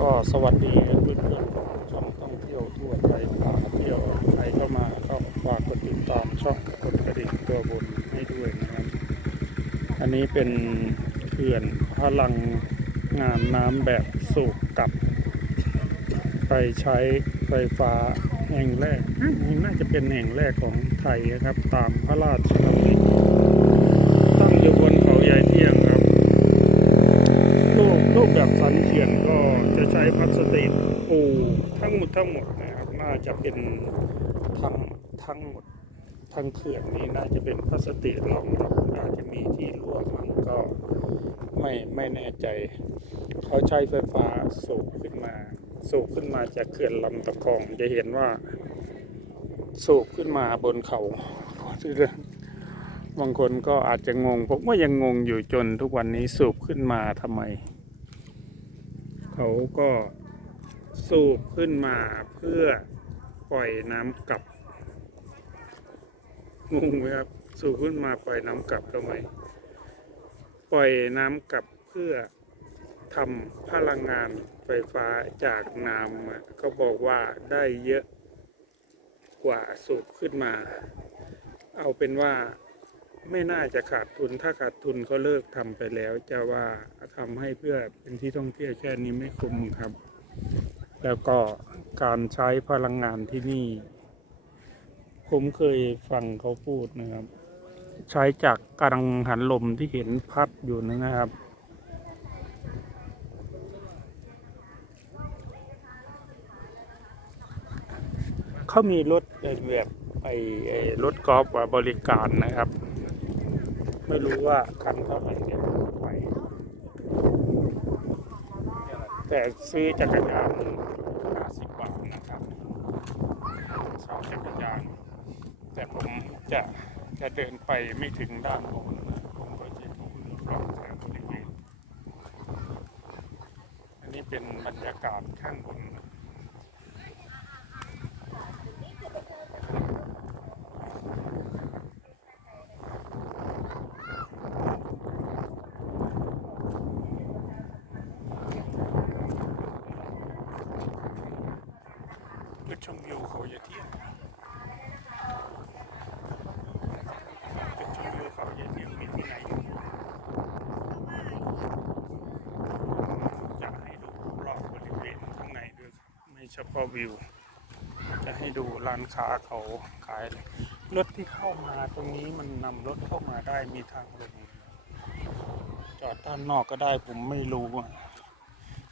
ก็สวัสดีเพื่อนๆช่องท่องเที่ยวทั่วไทยพาเที่ยวใครเข้ามาก็ฝากกดติดตามช่องกดกระดิ่งตัวบนให้ด้วยนะครับอันนี้เป็นเขื่อนพลังงานน้ำแบบสูบกลับ ไปใช้ไฟฟ้าแห่งแรก น่าจะเป็นแห่งแรกของไทยนะครับ ตามพระราชดำริตั้งอยู่บนเขาใหญ่เที่ยงครับ รูปรูปแบบสันเขื่อนก็ จะใช้พลาสติปูทั้งหมดทั้งหมดนะครับน่าจะเป็นทั้งทั้งหมดทั้งเขื่อนนี้น่าจะเป็นพลาสติกรองรับอาจจะมีที่รั่วมันก็ไม่ไม่แน่ใจ เขาใช้ไฟฟ้าสูบขึ้นมา สูบขึ้นมาจากเขื่อนลำตะกองจะเห็นว่า สูบขึ้นมาบนเขาบางคนก็อาจจะงงผมว่ายังงงอยู่จนทุกวันนี้สูบขึ้นมาทำไม เขาก็สูบขึ้นมาเพื่อปล่อยน้ำกลับงงไหมครับ สูบขึ้นมาปล่อยน้ำกลับทำไมปล่อยน้ำกลับเพื่อทำพลังงานไฟฟ้าจากน้ำก็บอกว่าได้เยอะกว่าสูบขึ้นมา เอาเป็นว่า ไม่น่าจะขาดทุน ถ้าขาดทุนก็เลิกทำไปแล้ว จะว่าทำให้เพื่อเป็นที่ท่องเที่ยวแค่นี้ไม่คุ้มครับ แล้วก็การใช้พลังงานที่นี่ ผมเคยฟังเขาพูดนะครับ ใช้จากกำลังหันลมที่เห็นพัดอยู่นะครับเขามีรถแบบไอ้รถกอล์ฟบริการนะครับ ไม่รู้ว่าคันเท่าไหร่เนี่ยไปแต่ซื้อจักรยาน50บาทนะครับเช่าจักรยาน แต่ผมจะจะเดินไปไม่ถึงด้านบนนะผมก็จะถูกรถแถวบริเวณอันนี้เป็นบรรยากาศข้างบน จุดชมวิวเขาอย่าเที่ยงจุดชมวิวเขาอย่าเที่ยงมีที่ไหนจะให้ดูรอบบริเวณข้างในด้วยครับไม่เฉพาะ วิว จะให้ดูร้านค้าเขาขายเลยรถที่เข้ามาตรงนี้มันนำรถเข้ามาได้มีทางลงจอดด้านนอกก็ได้ผมไม่รู้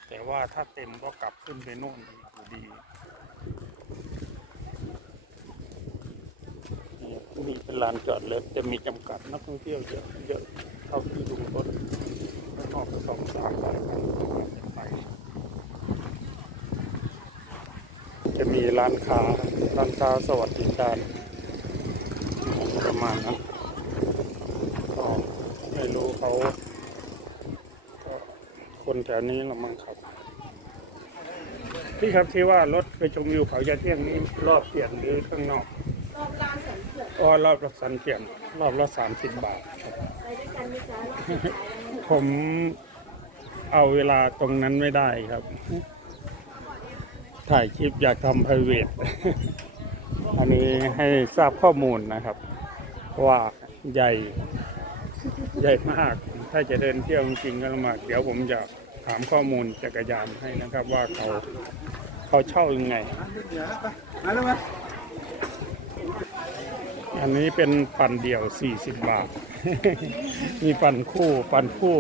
แต่ว่าถ้าเต็มก็กลับขึ้นไปโน่นอยู่ดีนี่เป็นลานจอดรถจะมีจำกัดนักท่องเที่ยวเยอะเยอะเท่าที่ดูรถข้างนอกก็สองสามร้อยคันไปจะมี ร้านค้าร้านค้าสวัสดิการประมาณนั้นก็ไม่รู้เขาก็คนแถวนี้ละมั้งครับ พี่ครับที่ว่ารถไปชมวิวเขาจะเที่ยงนี้รอบเปลี่ยนหรือข้างนอกรอบลานสันเขื่อนอ๋อรอบละสันเปลี่ยนรอบละสามสิบบาทครับไปด้วยกันไหมจ๊ะรอบสุดท้ายแล้วนะผมเอาเวลาตรงนั้นไม่ได้ครับ ถ่ายคลิปอยากทำ private อันนี้ให้ทราบข้อมูลนะครับ ว่าใหญ่ ใหญ่มาก ถ้าจะเดินเที่ยวจริงๆก็ลำบากเดี๋ยวผมจะถามข้อมูลจักรยานให้นะครับว่าเขาเขาเช่ายังไง อันนี้เป็นปั่นเดี่ยว 40 บาท มีปั่นคู่ ปั่นคู่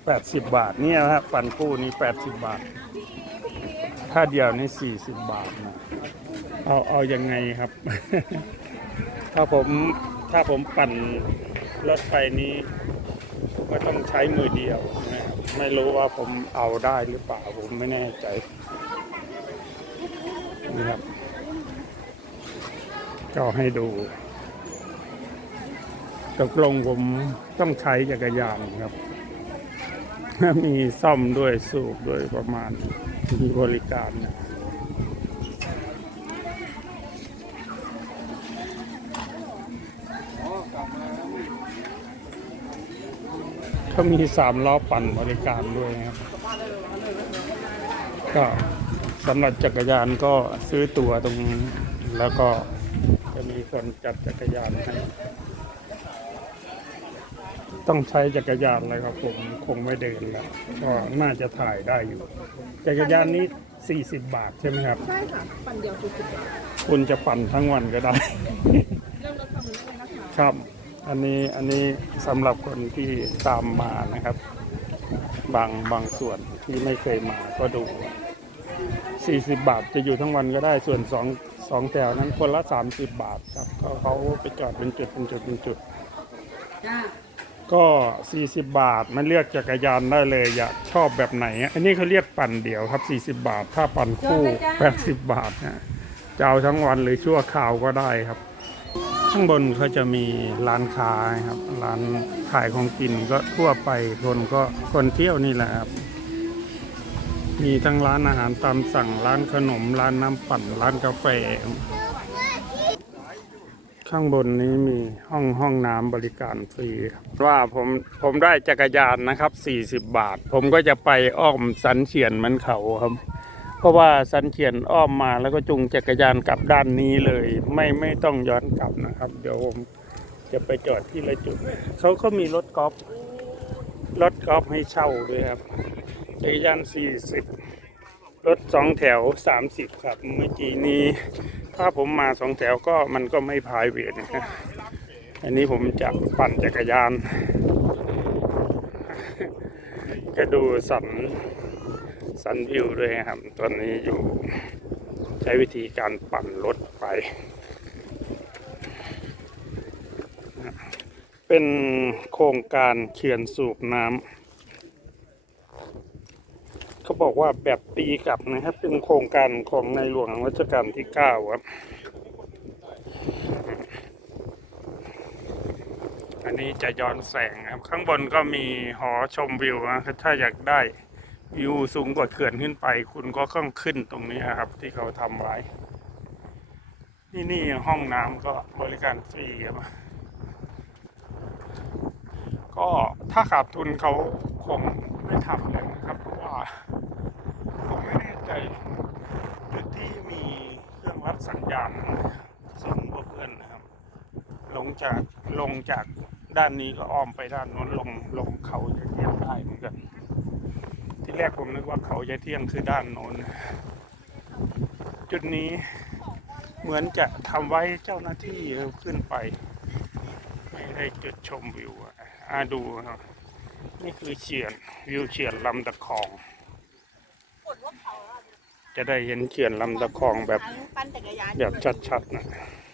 80 บาท เนี่ยนะครับปั่นคู่นี้ 80 บาท ถ้าเดียวนี่40บาทนะเอาเอายังไงครับ ถ้าผมถ้าผมปั่นรถไฟนี้ ก็ต้องใช้มือเดียวนะครับไม่รู้ว่าผมเอาได้หรือเปล่าผมไม่แน่ใจนี่ครับก็ให้ดูตกลงผมต้องใช้จักรยานครับ มีซ่อมด้วยสูบด้วยประมาณมีบริการนะเขามีสามล้อปั่นบริการด้วยนะครับ ก็สำหรับจักรยานก็ซื้อตั๋วตรงนี้แล้วก็จะมีคนจัดจักรยานให้ ต้องใช้จักรยานเลยครับผมคงไม่เดินแล้วก็น่าจะถ่ายได้อยู่ จักรยานนี้ 40 บาทใช่ไหมครับ ใช่ค่ะ ปั่นเดียวคือสิบบาทคุณจะปั่นทั้งวันก็ได้ เริ่มลดความเร็วเลยนะคะครับ อันนี้อันนี้สำหรับคนที่ตามมานะครับ บางบางส่วนที่ไม่เคยมาก็ดู 40 บาทจะอยู่ทั้งวันก็ได้ส่วนสองสองแถวนั้นคนละ 30 บาทครับก็เขาไปจอดเป็นจุดเป็นจุดเป็นจุด จ้า ก็ 40 บาท มันเลือกจักรยานได้เลยอยากชอบแบบไหน อันนี้เขาเรียกปั่นเดี่ยวครับ 40 บาท ถ้าปั่นคู่ 80 บาทนะจะเอาทั้งวันหรือชั่วคราวก็ได้ครับ ข้างบนเขาจะมีร้านค้าครับ ร้านขายของกินก็ทั่วไปคนก็คนเที่ยวนี่แหละครับ มีทั้งร้านอาหารตามสั่งร้านขนม ร้านน้ำปั่นร้านกาแฟ ข้างบนนี้มีห้องห้องน้ำบริการฟรีครับว่าผมผมได้จักรยานนะครับ 40 บาท ผมก็จะไปอ้อมสันเฉียนเหมันเขาครับ เพราะว่าสันเฉียนอ้อมมาแล้วก็จุงจักรยานกลับด้านนี้เลย ไม่ไม่ต้องย้อนกลับนะครับ เดี๋ยวผมจะไปจอดที่ละจุดเขาเขามีรถกอล์ฟรถกอล์ฟให้เช่าด้วยครับจักรยาน40รถสองแถว 30 ครับ เมื่อกี้นี้ ถ้าผมมาสองแถวก็มันก็ไม่พายเวทนะครับอันนี้ผมจะปั่นจักรยาน ก็ดูสันสันวิวด้วยครับ ตอนนี้อยู่ใช้วิธีการปั่นรถไป เป็นโครงการเขื่อนสูบน้ำ บอกว่าแบบตีกลับนะครับ เป็นโครงการของในหลวงรัชกาลที่เก้าครับ อันนี้จะย้อนแสงครับ ข้างบนก็มีหอชมวิวนะครับถ้าอยากได้วิวสูงกว่าเขื่อนขึ้นไป คุณก็ต้องขึ้นตรงนี้ครับ ที่เขาทำไว้ นี่นี่ห้องน้ำก็บริการฟรีครับก็ถ้าขาดทุนเขาคงไม่ทำเลยนะครับเพราะว่า จจุดที่มีเครื่องรับสัญญาณสูงกว่าเพื่อนนะครับ ลงจากลงจากด้านนี้ก็อ้อมไปด้านโน้นลงลงเขาจะเที่ยงได้เหมือนกัน ที่แรกผมนึกว่าเขาจะเที่ยงคือด้านโน้น จุดนี้เหมือนจะทำไว้เจ้าหน้าที่ขึ้นไป ไม่ได้จุดชมวิวอะอ่าดูครับนี่คือเฉียนวิวเฉียนลำตะคอง จะได้เห็นเฉียนลำตะคองแบบ ปั่นจักรยานแบบชัดๆนะเ